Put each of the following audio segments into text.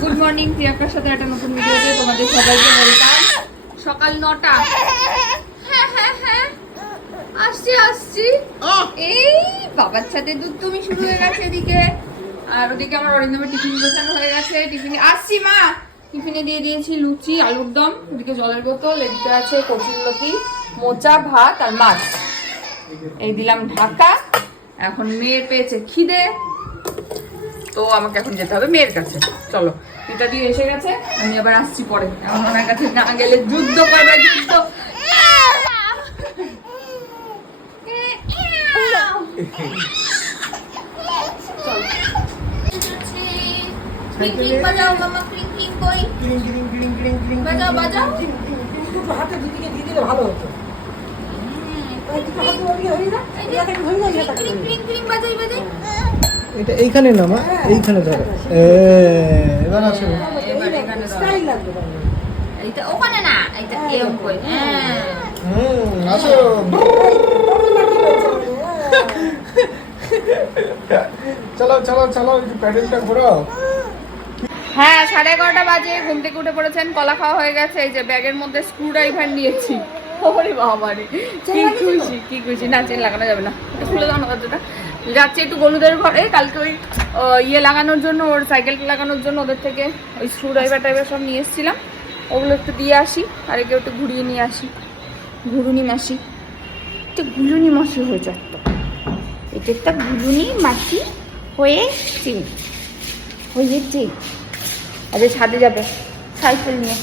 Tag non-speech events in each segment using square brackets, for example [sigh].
Good morning প্রিয়াঙ্কার সাথে একটা নতুন ভিডিওতে তোমাদের সবাইকে ওয়েলকাম সকাল নটা। হ্যাঁ হ্যাঁ হ্যাঁ। আসছি আসছি। এই বাবার সাথে দুধ তুমি শুরু হয়ে গেছে এদিকে। আর ওদিকে আমার অরিন্দমের টিফিন গোছানো হয়ে গেছে। টিফিনে আসছি মা! টিফিনে দিয়ে দিয়েছি লুচি আলুর দম ওদিকে জলের বোতল এদিকে আছে কচুরলতি মোচা ভাত আর মাছ। এই দিলাম ঢাকা। এখন মেয়ের পেয়েছে খিদে। তো আমাকে এখন যেতে হবে মেয়ের কাছে। চলো পিতা দিয়ে এসে গেছে, আমি আবার আসছি পরে। ওনার কাছে না গেলে যুদ্ধ করবে ভালো হতো এটা বাজাই এটা এইখানে নামা এইখানে ধরো। এ, এবার আসো। ওখানে না এরকম কই হ্যাঁ। হুম আসো। চলো চলো চলো একটু প্যাডেলটা ঘোরাও। হ্যাঁ সাড়ে এগারোটা বাজে ঘুম থেকে উঠে পড়েছেন কলা খাওয়া হয়ে গেছে এই যে ব্যাগের মধ্যে স্ক্রু ড্রাইভার নিয়েছি। ওরে বাবারে কি খুশি কি খুশি। না চেন লাগানো যাবে না খুলে দাও না দরজাটা। যাচ্ছি একটু গলুদের ঘরে কালকে ওই ইয়ে লাগানোর জন্য ওর সাইকেলটা লাগানোর জন্য ওদের থেকে ওই স্ক্রু ড্রাইভার টাইভার সব নিয়ে এসেছিলাম। ওগুলো একটু দিয়ে আসি আর একে একটু ঘুরিয়ে নিয়ে আসি। ঘুরুনি মাসি একটা ঘুরুনি মাসি হয়ে যাত এটা একটা ঘুরুনি মাসি হয়ে হয়েছে আজকে ছাদে যাবে। সাইকেল নিয়ে।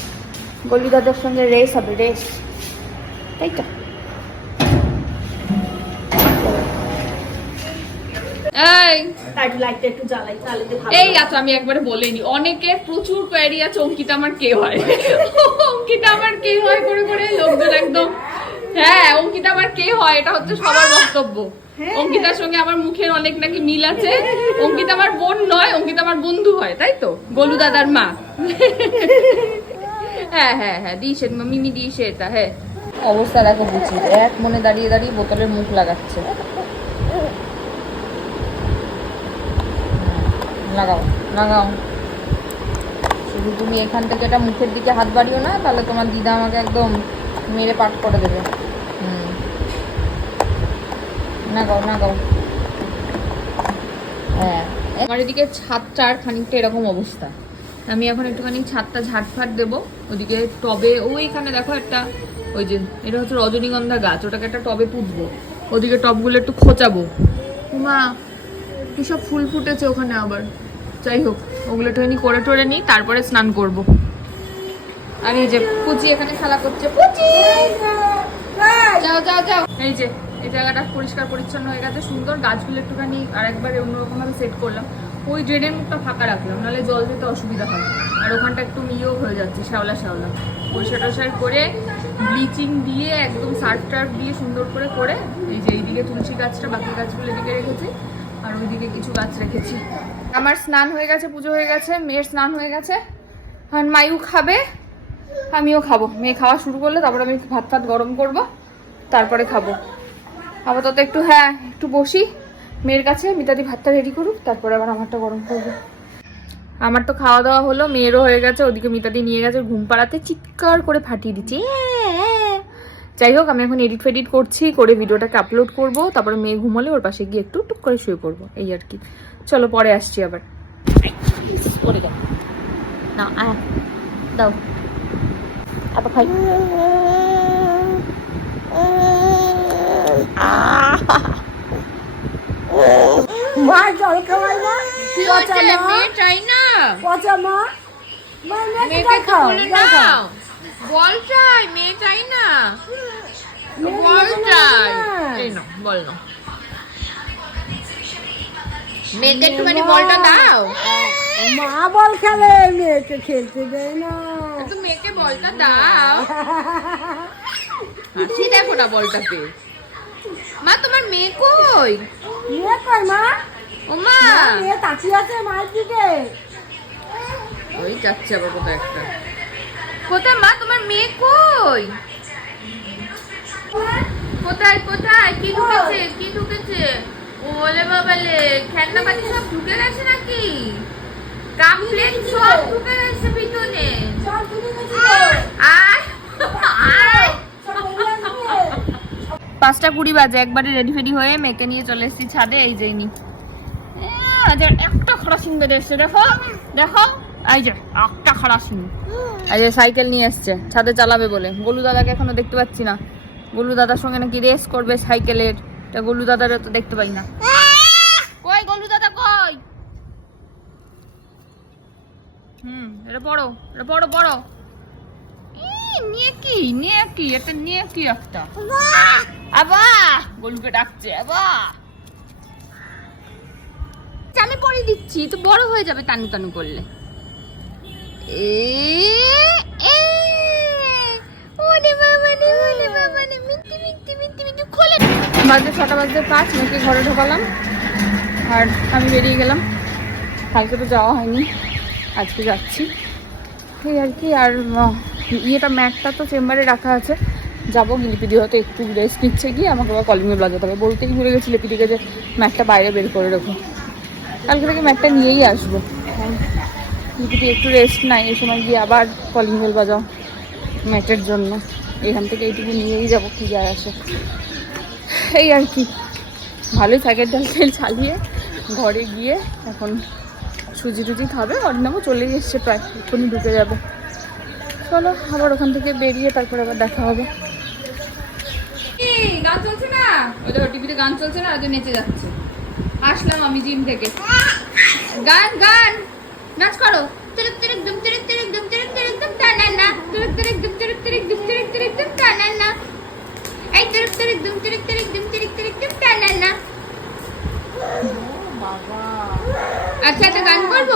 গলি দাদার সঙ্গে রেস হবে রেস তাই তো? এই। একটু জ্বালাই তাহলে যে ভালো এই আচ্ছা আমি একবারে বলেনি। অনেকের প্রচুর কোয়ারি আছে অঙ্কিতা আমার কে হয়? অঙ্কিতা আমার কে হয় করে করে লোকজন একদম হ্যাঁ অঙ্কিতা আমার কে হয় এটা হচ্ছে সবার বক্তব্য। অঙ্কিতার সঙ্গে আমার মুখের অনেক নাকি মিল আছে। অঙ্কিতা আমার বোন নয় অঙ্কিতা আমার বন্ধু হয় তাই তো? গোলু দাদার মা। হ্যাঁ হ্যাঁ হ্যাঁ দিয়েছে মিমি দিয়েছে এটা হ্যাঁ। অবস্থা দেখো বুঝি এক মনে দাঁড়িয়ে দাঁড়িয়ে বোতলের মুখ লাগাচ্ছে। লাগাও লাগাও। শুধু তুমি এখান থেকে এটা মুখের দিকে হাত বাড়িও না তাহলে তোমার দিদা আমাকে একদম মেরে পাট করে দেবে। লাগাও লাগাও হ্যাঁ। আমার এদিকে ছাদটার খানিকটা এরকম অবস্থা। আমি এখন একটুখানি ছাদটা ঝাড়ফাট দেবো। ওদিকে টবে, ওইখানে দেখো একটা, ওই যে, এটা হচ্ছে রজনীগন্ধা গাছ। ওটাকে একটা টবে পুঁতবো। ওদিকে টবগুলো একটু খোঁচাবো। মা কিসব ফুল ফুটেছে ওখানে আবার। যাই হোক, ওগুলো একটুখানি করে টোরে নিই, তারপরে স্নান করব। আর এই যে, পুচি এখানে খেলা করছে। পুচি! যাও যাও যাও। এই যে এই জায়গাটা পরিষ্কার, পরিচ্ছন্ন হয়ে গেছে, সুন্দর। গাছগুলো একটুখানি আরেকবার অন্যরকম ভাবে সেট করলাম। ওই ড্রেনের মুখটা ফাঁকা রাখলাম, নাহলে জল যেতে অসুবিধা হয় আর ওখানটা একটু ইয়েও হয়ে যাচ্ছে, শ্যাওলা শ্যাওলা। পরিষ্কার, টরিষ্কার করে ব্লিচিং দিয়ে একদম সার্ফ টার্ফ দিয়ে সুন্দর করে করে এই যে এইদিকে তুলসী গাছটা, বাকি গাছগুলো এদিকে রেখেছি। আর ওইদিকে কিছু গাছ রেখেছি। আমার স্নান হয়ে গেছে, পুজো হয়ে গেছে, মেয়ের স্নান হয়ে গেছে। আর মায়ু খাবে, আমিও খাব। মেয়ে খাওয়া শুরু করলে, তারপর আমি ভাত ফাত গরম করব, তারপরে খাব। আপাতত একটু হ্যাঁ একটু বসি। মেয়ের কাছে মিতাদি ভাতটা রেডি করুক, তারপরে আবার আমারটা গরম করব আমার তো খাওয়া দাওয়া হলো, মেয়েরও হয়ে গেছে, ওদিকে মিতাদি নিয়ে গেছে ঘুম পাড়াতে, চিৎকার করে ফাটিয়ে দিচ্ছে। যাই হোক, আমি এখন এডিট ফেডিট করছি, করে ভিডিওটাকে আপলোড করব, তারপরে মেয়ে ঘুমালে ওর পাশে গিয়ে একটু টুক করে শুয়ে পড়ব, এই আর কি। চলো, পরে আসছি আবার। না দাও। আবার খাই। মা জল খাওয়াই না পচা মা। চাই না। পচা মা। মা মেয়েকে খাও খাও বল চাই মেয়ে চাই না। বল চাই। খাও না। বল নাও। মেয়েকে একটুখানি বলটা দাও। মা বল খেলে মেয়েকে খেলতে দেয় না। মেয়েকে বলটা দাও। হাসি দেখো না বলটাতে। মা তোমার মেয়ে কই? মেয়ে কই মা? ও মা। মেয়ে তাকিয়ে আছে মার দিকে। ওই যাচ্ছে আবার কোথায় একটা। কোথায় মা তোমার মেয়ে কই? কোথায় কোথায়? কি ঢুকেছে কি ঢুকেছে? ওলে বাবালে খেলনা পাতি সব ঢুকে গেছে নাকি? কাপ প্লেট সব ঢুকে গেছে ভিতরে। আর পাঁচটা কুড়ি বাজে, একবারে রেডি ফেডি হয়ে মেয়েকে নিয়ে চলে এসেছি ছাদে, এই যে নি একটা খরাসিন বেঁধে এসছে, দেখো দেখো, এই যে, একটা এই যে সাইকেল নিয়ে ছাদে চালাবে বলে। দাদাকে এখনও দেখতে পাচ্ছি না। গোলু দাদার সঙ্গে নাকি রেস করবে সাইকেলের দাদারও তো দেখতে পাই না। কই দাদা কই? হুম, এটা বড় এটা বড় বড়। নেকি নেকি একটা নেকি একটা? আবা! গোলুকে ডাকছে আবা! আমি পরে দিচ্ছি তো বড় হয়ে যাবে টানু টানু করলে। বাজে ছটা বাজে পাঁচ মেয়েকে ঘরে ঢোকালাম। আর আমি বেরিয়ে গেলাম। কালকে তো যাওয়া হয়নি আজকে যাচ্ছি। এই আর কি আর ইয়েটা ম্যাটটা তো চেম্বারে রাখা আছে। যাব লিপিদি হয়তো একটু রেস্ট নিচ্ছে গিয়ে আমাকে আবার কলিংয়ে বাজাতে হবে। বলতেই ভুলে গেছি লিপিদিকে যে ম্যাটটা বাইরে বের করে রেখো। কালকে থেকে ম্যাটটা নিয়েই আসব। লিপিদি একটু রেস্ট নাই এই সময় গিয়ে আবার কলিং বেল বাজাও ম্যাটের জন্য। এখান থেকে এইটুকু নিয়েই যাব, কি যায় আসে। এই আর কি। ভালোই সাইকেল টাইকেল চালিয়ে ঘরে গিয়ে এখন সুজি টুজি খাবে। অরিনামও চলেই এসছে প্রায়। এক্ষুনি ঢুকে যাবে। চলো আবার ওখান থেকে বেরিয়ে তারপর আবার দেখা হবে। গান চলছে না? ওই দেখো টিভিতে গান চলছে না ওদের নেচে যাচ্ছে। আসলাম আমি জিম থেকে। গান গান! নাচ করো। তিরিক তিরিক দুম তিরিক তিরিক দুম তিরিক তিরিক দুম টানা না তিরিক তিরিক দুম তিরিক তিরিক দুম তিরিক তিরিক দুম টানা না এই তিরিক তিরিক দুম তিরিক তিরিক দুম তিরিক তিরিক দুম টানা না আচ্ছা একটা গান করব?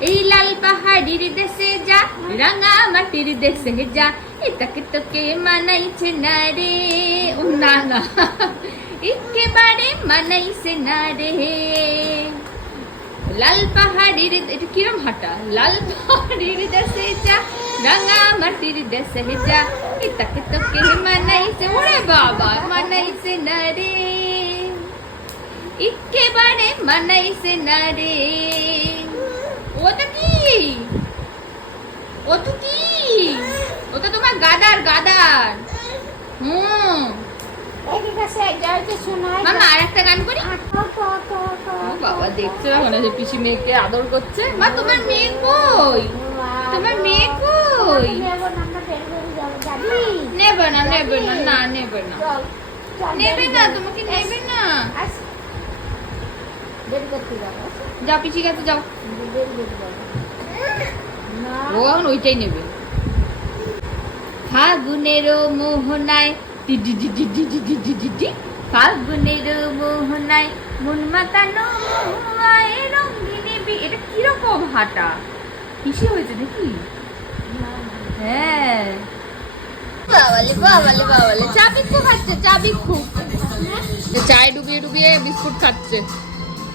এই লাল পাহাড়ির দেশে যা, রাঙা মাটির দেশে যা, এটাকে তোকে মানাইছে না রে। ও না না। একেবারে মানাইছে না রে। লাল পাহাড়ির এটা কিরম হাঁটা? লাল পাহাড়ির দেশে যা, রাঙা মাটির দেশে যা, এটাকে তোকে মানাইছে ওরে বাবা, মানাইছে না রে। একেবারে মানাইছে না রে। ওটা কি? ও তো কি? ওটা তোমার গাদার গাদার। হুম। মামা আর একটা গান করি? বাবা দেখছ না মনে হচ্ছে পিসি মেয়েকে আদর করছে। মা তোমার মেয়ে কই? তোমার মেয়ে কই? নেবে না নেবে না না নেবে না। নেবে না তোমাকে নেবে না। যা পিছিয়ে গেছে যাও। ও এখন ওইটাই নেবে। ফাগুনের মোহনায় ফাগুনের মোহনায় মন মাতানো এটা কীরকম হাঁটা? পিসি হয়েছে নাকি? হ্যাঁ। বাবালে বাবালে বাবালে চাবি খুব খাচ্ছে চাবি খুব। চায় ডুবিয়ে ডুবিয়ে বিস্কুট খাচ্ছে।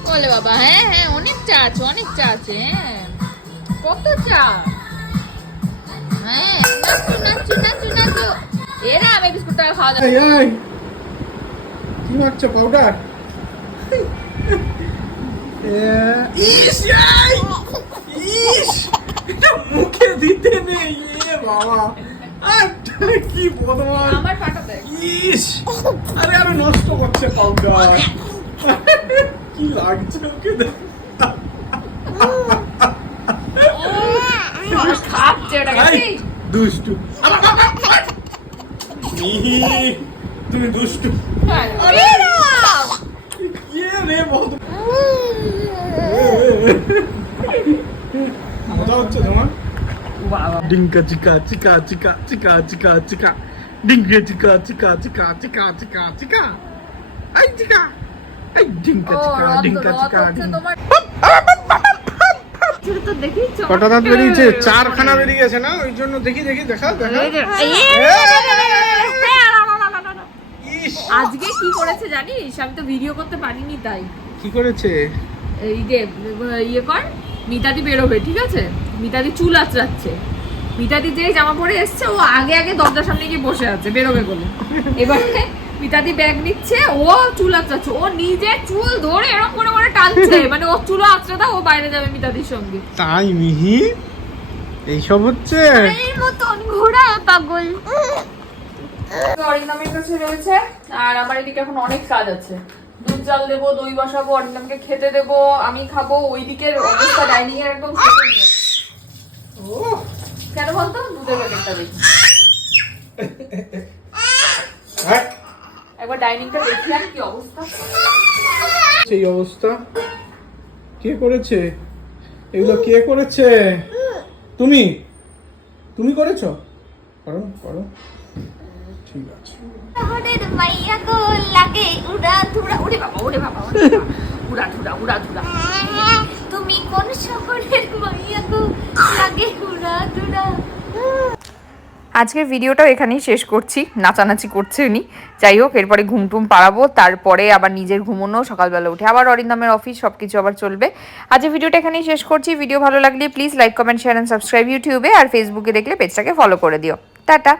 বলে বাবা হ্যাঁ হ্যাঁ অনেক চা আছে অনেক চা আছে হ্যাঁ। কত চা? হ্যাঁ নাচু নাচু নাচু নাচু। এরা আমি বিস্কুটটা খাওয়া যাবে এই এই কি মারছো পাউডার ইস ইস এটা মুখে দিতে নেই এ বাবা। আর কি বদমাস আমার পাটা দেখ। ইস আরে আরে নষ্ট করছে পাউডার কি লাগছে ওকে খাচ্ছে দুষ্টু। তুমি দুষ্টু। মজা হচ্ছে তোমার? ডিঙ্কা চিকা চিকা চিকা চিকা চিকা চিকা। ডিঙ্কা চিকা চিকা চিকা চিকা চিকা চিকা। আই চিকা। ডিঙ্কা চিকা ডিঙ্কা চিকা দেখি কটা দাঁত বেরিয়েছে চারখানা বেরিয়ে গেছে না ওই জন্য দেখি দেখি দেখা দেখা আজকে কি করেছে জানিস আমি তো ভিডিও করতে পারিনি তাই কি করেছে এই যে ইয়ে কর মিতাদি বেরোবে ঠিক আছে মিতাদি চুল আঁচড়াচ্ছে মিতাদি যে জামা পরে এসছে ও আগে আগে দরজার সামনে গিয়ে বসে আছে বেরোবে বলে এবারে মিতাদি ব্যাগ নিচ্ছে ও চুল আঁচড়াচ্ছে। ও নিজে চুল ধরে এরকম করে করে টানছে। [laughs] মানে ও চুল আঁচড়াতা ও বাইরে যাবে মিতাদির সঙ্গে। তাই মিহি? এইসব হচ্ছে? এর মতন ঘোড়া পাগল। অরিন্দমের কাছে রয়েছে আর আমার এদিকে এখন অনেক কাজ আছে। দুধ চাল দেবো দই বসাবো অরিন্দমকে খেতে দেবো আমি খাব ওই দিকের অবস্থা ডাইনিং এর একদম কেন বলতো? দুধের প্যাকেটটা দেখি। হ্যাঁ। একবার ডাইনিংটা দেখি আর কি অবস্থা। এই অবস্থা। কে করেছে? এগুলো কে করেছে? তুমি? তুমি করেছ? করো করো। ঠিক আছে। মাইয়া গো লাগে উড়া ধুরা উড়ে বাবা উড়ে বাবা উড়ে বাবা। উড়া ধুরা উড়া ধুরা তুমি কোন শহরের মাইয়া গো? লাগে উড়া ধুরা আজকের ভিডিওটাও এখানেই শেষ করছি। নাচানাচি করছে উনি। যাই হোক, এরপরে ঘুম টুম পাড়াবো, তারপরে আবার নিজের ঘুমোনো, সকালবেলা উঠে আবার অরিন্দমের অফিস সব কিছু আবার চলবে। আজকে ভিডিওটা এখানেই শেষ করছি। ভিডিও ভালো লাগলে please like comment share and subscribe ইউটিউবে আর ফেসবুকে দেখলে পেজটাকে ফলো করে দিও। টাটা!